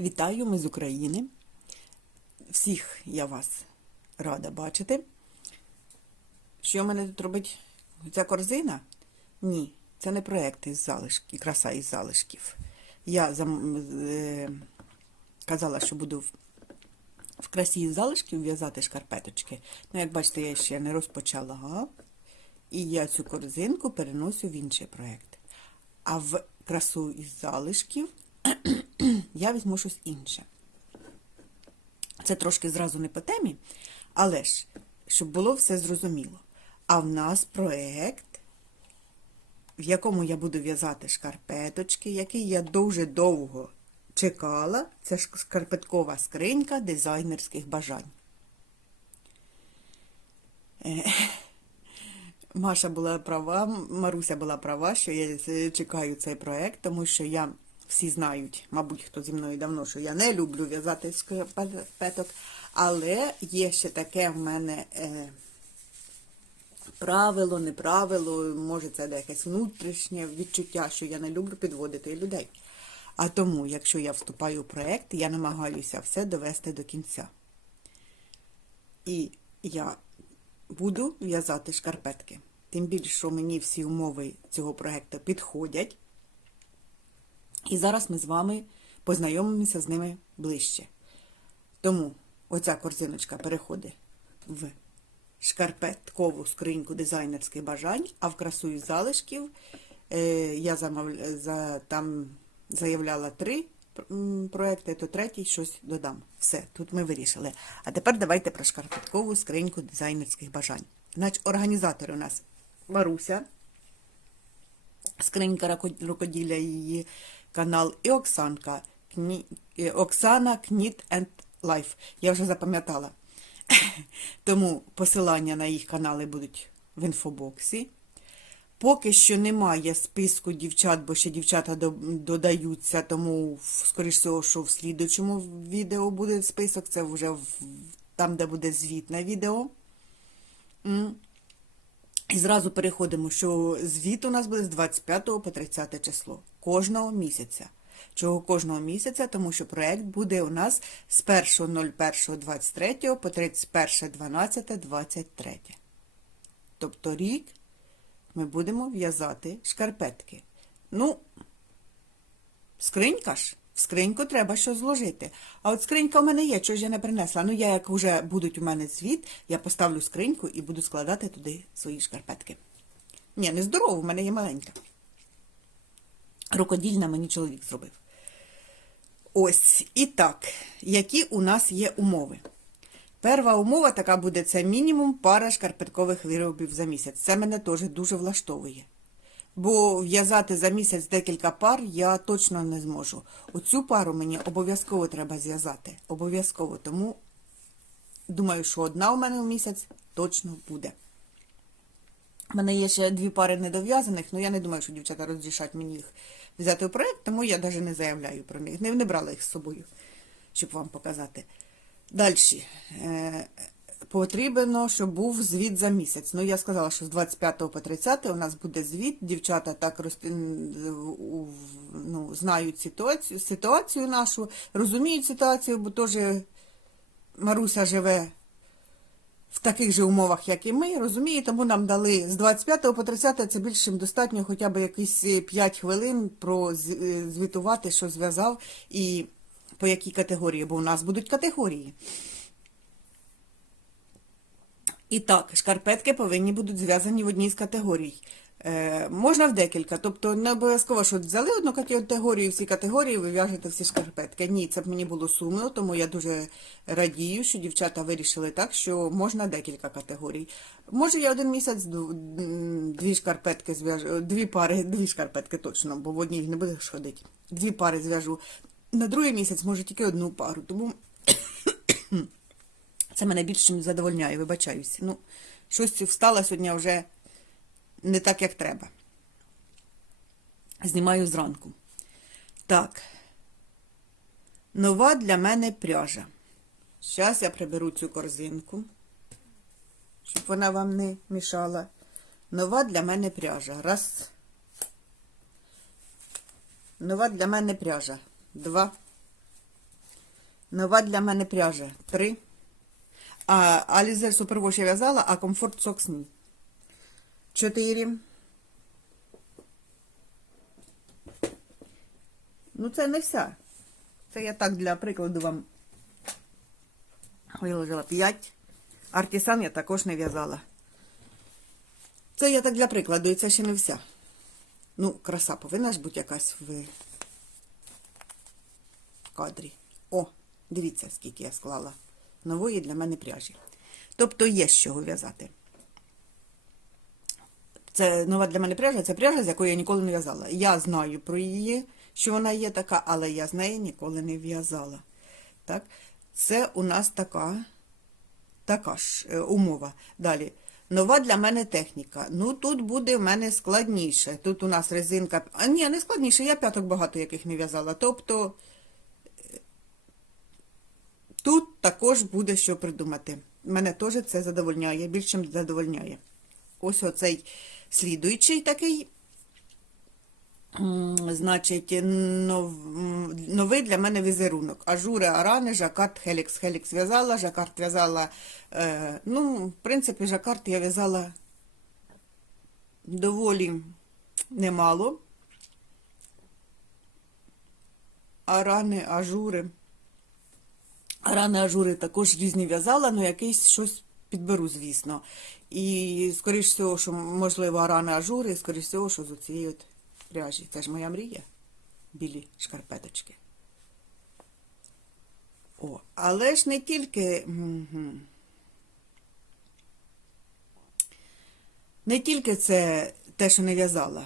Вітаю, ми з України. Всіх я вас рада бачити. Що в мене тут робить ця корзина? Ні, це не проєкт із залишків, краса із залишків. Я зам, е, казала, що буду в, красі із залишків в'язати шкарпеточки. Ну, як бачите, я ще не розпочала. І я цю корзинку переносю в інший проєкт. А в красу із залишків я візьму щось інше. Це трошки зразу не по темі, але ж, щоб було все зрозуміло. А в нас проєкт, в якому я буду в'язати шкарпеточки, який я дуже довго чекала. Це шкарпеткова скринька дизайнерських бажань. Е, Маша була права, Маруся була права, що я чекаю цей проект, тому що я всі знають, мабуть, хто зі мною давно, що я не люблю в'язати шкарпеток, але є ще таке в мене е, правило, не правило, може це якесь внутрішнє відчуття, що я не люблю підводити людей. А тому, якщо я вступаю в проект, я намагаюся все довести до кінця. І я буду в'язати шкарпетки. Тим більше, що мені всі умови цього проекту підходять. І зараз ми з вами познайомимося з ними ближче. Тому оця корзиночка переходить в шкарпеткову скриньку дизайнерських бажань, а в красу із залишків е, я за... там заявляла три проекти, то третій щось додам. Все, тут ми вирішили. А тепер давайте про шкарпеткову скриньку дизайнерських бажань. Значить, організатори у нас Маруся, скринька рукоділля її канал, і Оксанка, Кні... Оксана Кніт and Life. Я вже запам'ятала. Тому посилання на їх канали будуть в інфобоксі. Поки що немає списку дівчат, бо ще дівчата до- додаються, тому, скоріш що в слідучому відео буде список. Це вже в- там, де буде звітне відео. І зразу переходимо, що звіт у нас буде з 25 по 30 число кожного місяця. Чого кожного місяця? Тому що проєкт буде у нас з 1.01.23 по 31.12.23. Тобто рік ми будемо в'язати шкарпетки. Ну, скринька ж. Скриньку треба щось зложити. А от скринька в мене є, чого ж я не принесла. Ну, я, як вже будуть у мене звіт, я поставлю скриньку і буду складати туди свої шкарпетки. Ні, не здорово, в мене є маленька. Рукодільна мені чоловік зробив. Ось, і так, які у нас є умови? Перша умова така буде: це мінімум пара шкарпеткових виробів за місяць. Це мене теж дуже влаштовує. Бо в'язати за місяць декілька пар я точно не зможу. Оцю пару мені обов'язково треба зв'язати. Обов'язково. Тому думаю, що одна у мене в місяць точно буде. У мене є ще дві пари недов'язаних, але я не думаю, що дівчата розрішать мені їх взяти в проєкт, тому я навіть не заявляю про них. Не, не брала їх з собою, щоб вам показати. Далі. Е, потрібно, щоб був звіт за місяць. Ну, я сказала, що з 25 по 30 у нас буде звіт. Дівчата так роз... ну, знають ситуацію, ситуацію нашу, розуміють ситуацію, бо теж Маруся живе в таких же умовах, як і ми, розуміє, тому нам дали з 25 по 30 це більше чим достатньо хоча б якісь 5 хвилин прозвітувати, що зв'язав і по якій категорії, бо у нас будуть категорії. І так, шкарпетки повинні будуть зв'язані в одній з категорій. Е, можна в декілька, тобто не обов'язково, що взяли одну категорію, всі категорії, ви в'яжете всі шкарпетки. Ні, це б мені було сумно, тому я дуже радію, що дівчата вирішили так, що можна декілька категорій. Може, я один місяць дві шкарпетки зв'яжу, дві пари, дві шкарпетки точно, бо в одній не будеш ходити. Дві пари зв'яжу. На другий місяць може тільки одну пару, тому це мене більше ніж задовольняє, вибачаюся. Ну, щось встала сьогодні вже не так, як треба. Знімаю зранку. Так. Нова для мене пряжа. Зараз я приберу цю корзинку, щоб вона вам не мішала. Нова для мене пряжа. Раз. Нова для мене пряжа. Два. Нова для мене пряжа. Три. А Алізер Супервош я в'язала, а комфорт Сокс ні. Чотири. Ну, це не вся. Це я так для прикладу вам виложила 5. Артисан я також не в'язала. Це я так для прикладу, і це ще не вся. Ну, краса повинна ж бути якась в кадрі. О, дивіться, скільки я склала нової для мене пряжі. Тобто є з чого в'язати. Це нова для мене пряжа, це пряжа, з якої я ніколи не в'язала. Я знаю про її, що вона є така, але я з неї ніколи не в'язала. Так? Це у нас така, така ж е, умова. Далі. Нова для мене техніка. Ну, тут буде в мене складніше. Тут у нас резинка. А ні, не складніше, я п'яток багато яких не в'язала. Тобто тут також буде що придумати. Мене теж це задовольняє, більше ніж задовольняє. Ось оцей слідуючий такий. Значить, нов- новий для мене візерунок. Ажури, арани, жакард, хелікс. Хелікс в'язала, жакард в'язала. Е, ну, в принципі, жакард я в'язала доволі немало. Арани, ажури. Арани, ажури також різні в'язала, але якийсь щось підберу, звісно. І, скоріш всього, що, можливо, арани, ажури, скоріш всього, що з оцієї от пряжі. Це ж моя мрія. Білі шкарпеточки. О, але ж не тільки. Не тільки це те, що не в'язала,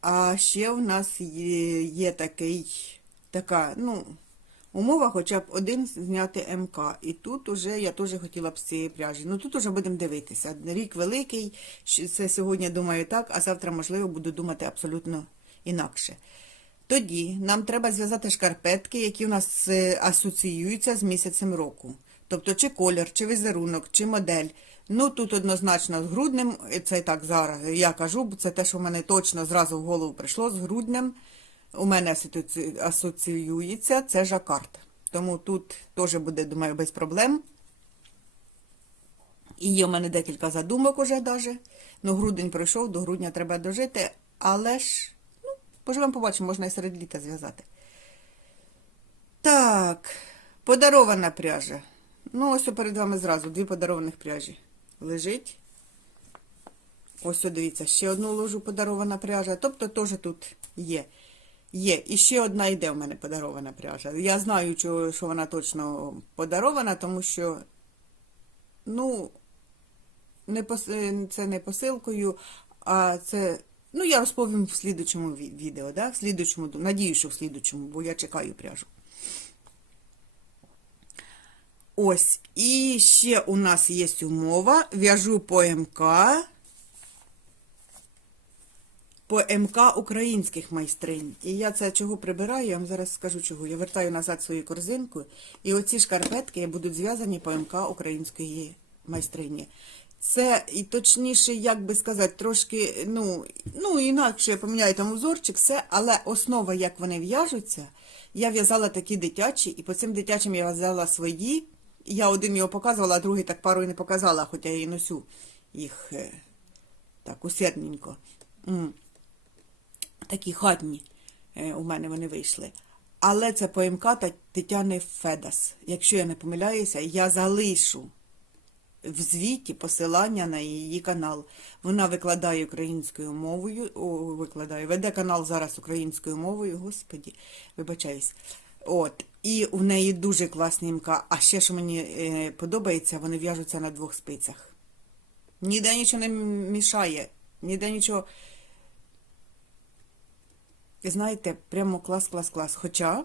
а ще в нас є, є такий, така, ну, умова хоча б один зняти МК. І тут уже я теж хотіла б з цієї пряжі. Ну тут уже будемо дивитися. Рік великий, це сьогодні думаю так, а завтра, можливо, буду думати абсолютно інакше. Тоді нам треба зв'язати шкарпетки, які у нас е, асоціюються з місяцем року. Тобто чи колір, чи візерунок, чи модель. Ну тут однозначно з груднем, це так зараз я кажу, це те, що в мене точно зразу в голову прийшло з груднем. У мене асоціюється це жакард. Тому тут теж буде, думаю, без проблем. І є в мене декілька задумок уже даже. Ну, грудень пройшов, до грудня треба дожити, але ж, ну, поживемо побачимо, можна і серед літа зв'язати. Так, подарована пряжа. Ну, ось перед вами зразу дві подарованих пряжі. Лежить. Ось, дивіться, ще одну ложу подарована пряжа. Тобто теж тут є. Є. І ще одна йде в мене подарована пряжа. Я знаю, що, вона точно подарована, тому що, ну, не пос... е, це не посилкою, а це. Ну, я розповім в слідучому відео, да? в слідучому, надію, що в слідучому, бо я чекаю пряжу. Ось, і ще у нас є умова. В'яжу по МК. По МК українських майстринь. І я це чого прибираю, я вам зараз скажу чого. Я вертаю назад свою корзинку, і оці шкарпетки будуть зв'язані по МК української майстрині. Це і точніше, як би сказати, трошки, ну, ну інакше я поміняю там узорчик, все, але основа, як вони в'яжуться, я в'язала такі дитячі, і по цим дитячим я в'язала свої. Я один його показувала, а другий так пару і не показала, хоча я і носю їх е, так усердненько. Такі хатні е, у мене вони вийшли. Але це ПМК Тетяни Федас. Якщо я не помиляюся, я залишу в звіті посилання на її канал. Вона викладає українською мовою, о, викладає, веде канал зараз українською мовою, господі, вибачаюсь. От. І у неї дуже класний МК. А ще, що мені е, подобається, вони в'яжуться на двох спицях. Ніде нічого не мішає, ніде нічого. І знаєте, прямо клас, клас, клас. Хоча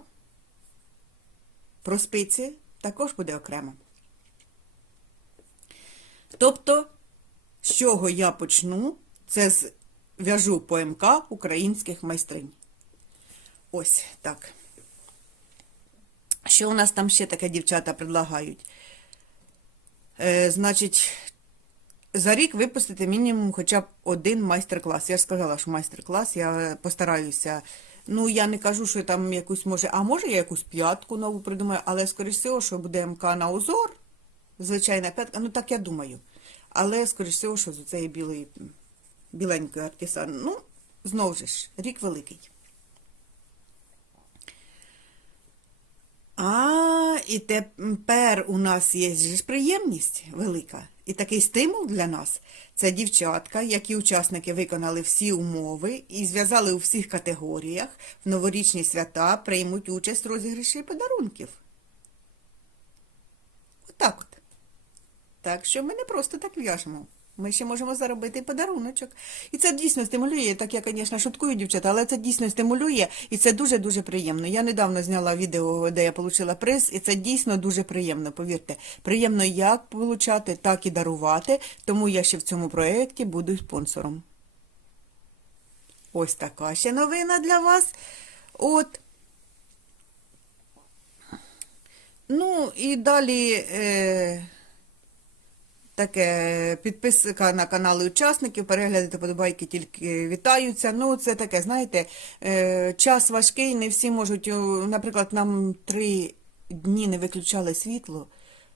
про спиці також буде окремо. Тобто, з чого я почну, це з в'яжу по МК українських майстринь. Ось так. Що у нас там ще таке дівчата предлагають? Е, значить, за рік випустити мінімум хоча б один майстер-клас. Я ж сказала, що майстер-клас, я постараюся Ну, я не кажу, що там якусь може, а може я якусь п'ятку нову придумаю, але скоріш всього, що буде МК на узор, звичайна п'ятка, ну так я думаю. Але скоріш всього, що з цієї білої, біленької артисан. Ну, знову ж, рік великий. А, і тепер у нас є ж приємність велика. І такий стимул для нас це дівчатка, які учасники виконали всі умови і зв'язали у всіх категоріях в новорічні свята приймуть участь в розіграші подарунків. Отак от. Так що ми не просто так в'яжемо. Ми ще можемо заробити подаруночок. І це дійсно стимулює, так я, звісно, шуткую, дівчата, але це дійсно стимулює і це дуже-дуже приємно. Я недавно зняла відео, де я отримала приз, і це дійсно дуже приємно, повірте. Приємно як получати, так і дарувати, тому я ще в цьому проєкті буду спонсором. Ось така ще новина для вас. От. Ну, і далі. Е... Таке підписка на канали учасників, перегляди та подобайки тільки вітаються. Ну, це таке, знаєте, е, час важкий, не всі можуть. Наприклад, нам три дні не виключали світло.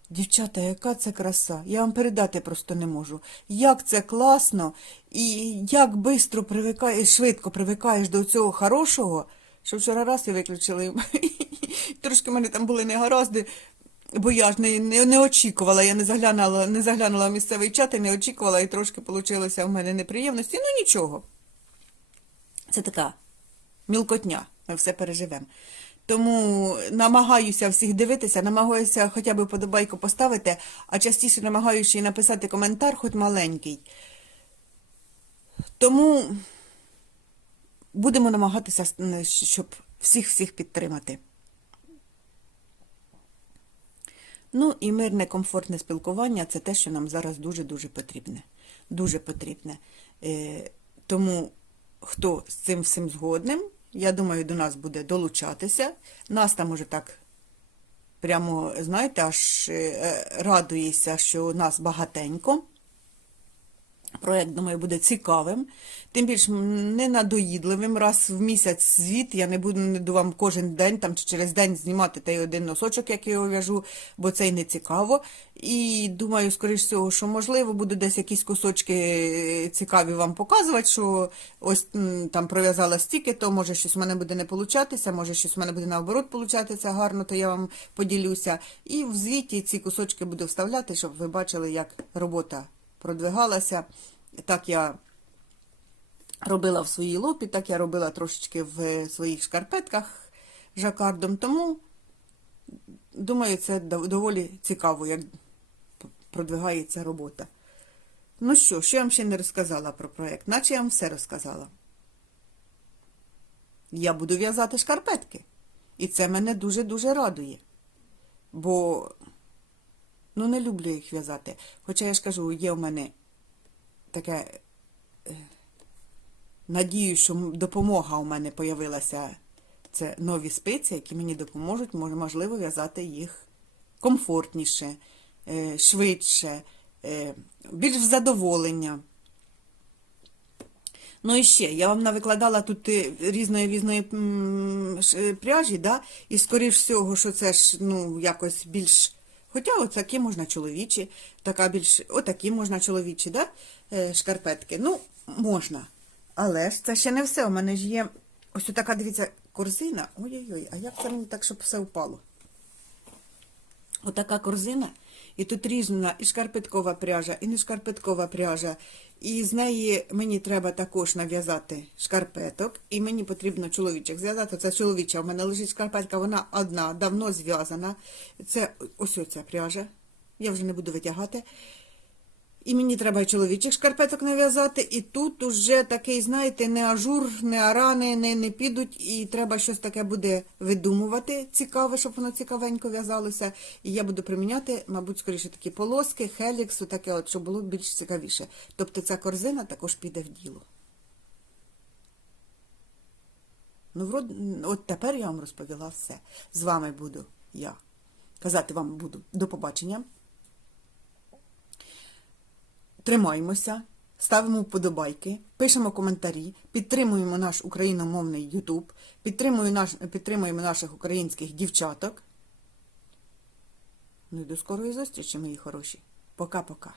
Дівчата, яка це краса? Я вам передати просто не можу. Як це класно і як швидко привикаєш, швидко привикаєш до цього хорошого, що вчора раз і виключили. Трошки в мене там були негаразди. Бо я ж не, не, не очікувала, я не заглянула, не заглянула в місцевий чат і не очікувала, і трошки вийшло в мене неприємності. Ну нічого. Це така мілкотня, ми все переживемо. Тому намагаюся всіх дивитися, намагаюся хоча б подобайку поставити, а частіше намагаюся і написати коментар, хоч маленький. Тому будемо намагатися, щоб всіх-всіх підтримати. Ну і мирне, комфортне спілкування це те, що нам зараз дуже-дуже потрібне. Дуже потрібне. Е, тому хто з цим всім згодним, я думаю, до нас буде долучатися. Нас там уже так прямо, знаєте, аж е, радується, що нас багатенько. Проєкт, думаю, буде цікавим, тим більш не надоїдливим. Раз в місяць звіт я не буду вам кожен день там чи через день знімати той один носочок, як я в'яжу, бо це й не цікаво. І думаю, скоріш всього, що можливо буду десь якісь кусочки цікаві вам показувати, що ось там пров'язала стільки, то може щось в мене буде не получатися, може щось в мене буде наоборот получатися гарно, то я вам поділюся. І в звіті ці кусочки буду вставляти, щоб ви бачили, як робота продвигалася. Так я робила в своїй лопі, так я робила трошечки в своїх шкарпетках жакардом. Тому, думаю, це доволі цікаво, як продвигається робота. Ну що, що я вам ще не розказала про проєкт? Наче я вам все розказала. Я буду в'язати шкарпетки. І це мене дуже-дуже радує. Бо Ну, не люблю їх в'язати. Хоча я ж кажу, є в мене таке е, надію, що допомога у мене появилася. Це нові спиці, які мені допоможуть, можливо, в'язати їх комфортніше, е, швидше, е, більш задоволення. Ну і ще, я вам навикладала тут різної різної пряжі, да? і скоріш всього, що це ж ну, якось більш. Хоча отакі такі можна чоловічі, така більш, отакі можна чоловічі, да? е, шкарпетки. Ну, можна. Але ж це ще не все. У мене ж є ось така, дивіться, корзина. Ой-ой-ой, а як це мені так, щоб все впало? Отака корзина, і тут різна і шкарпеткова пряжа, і не шкарпеткова пряжа. І з неї мені треба також нав'язати шкарпеток, і мені потрібно чоловічих зв'язати. Це чоловіча. У мене лежить шкарпетка, вона одна, давно зв'язана. Це ось оця пряжа. Я вже не буду витягати. І мені треба чоловічих шкарпеток нав'язати, і тут уже такий, знаєте, не ажур, не арани, не, не підуть, і треба щось таке буде видумувати цікаве, щоб воно цікавенько в'язалося. І я буду приміняти, мабуть, скоріше такі полоски, хелікс, таке, от, щоб було більш цікавіше. Тобто ця корзина також піде в діло. Ну, врод... от тепер я вам розповіла все. З вами буду я. Казати вам буду до побачення. Тримаймося, ставимо вподобайки, пишемо коментарі, підтримуємо наш україномовний Ютуб, підтримуємо наших українських дівчаток. Ну і до скорої зустрічі, мої хороші. Пока-пока.